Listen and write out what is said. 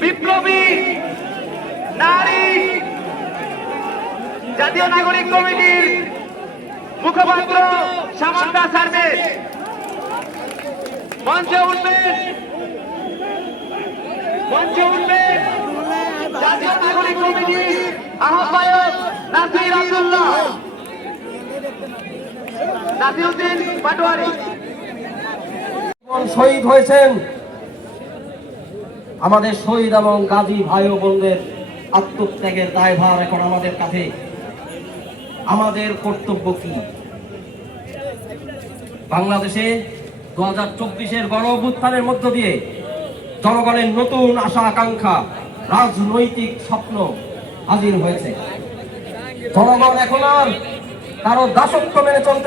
বিপ্লবী নারী জাতীয় নাগরিক কমিটির মুখপাত্র সামান্তা সার্ভিস মঞ্চে উঠবেন। জাতীয় নাগরিক কমিটির আহ্বায়ক নাসিরউদ্দিন পাটোয়ারি শহীদ হয়েছেন। আমাদের শহীদ এবং গাজী ভাই ও বোনদের আত্মত্যাগের দায়ভার এখন আমাদের কাছে। আমাদের কর্তব্য কি? বাংলাদেশে 2024-এর গণ অভ্যুত্থানের মধ্য দিয়ে জনগণের নতুন আশা আকাঙ্ক্ষা, রাজনৈতিক স্বপ্ন হাজির হয়েছে। জনগণ এখন আর কারো দাসত্ব মেনে চলতে